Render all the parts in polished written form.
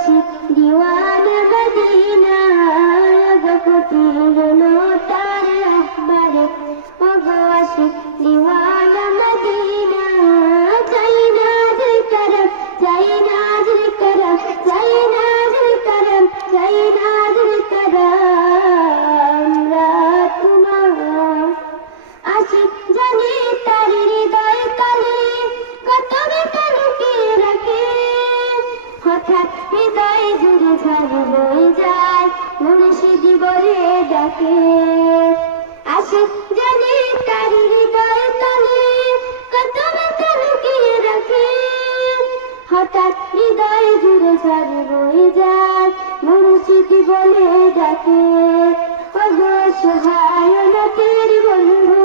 আশিক দিওয়ানা Medina জগতি হলো তার রহবারে ওগো আশিক দিওয়ানা মদিনা চাই নাজিল করম চাই নাজিল করম চাই নাজিল করম চাই নাজিল করম রাত তোমার আশিক জানি তার হৃদয় কালে কত ব্যথা লুকিয়ে রাখে হঠাৎ হৃদয় জুড়ে ঝড় বয়ে যায় মুর্শিদ বলে ডাকে আশিক জানি তার হৃদয় কালে কত ব্যথা লুকিয়ে রাখে হঠাৎ হৃদয় জুড়ে ঝড় বয়ে যায় মুর্শিদ বলে ডাকে ওগো সহায়নাথের বন্ধু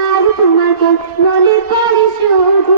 আর তোমাকে মনে পড়ে শুধু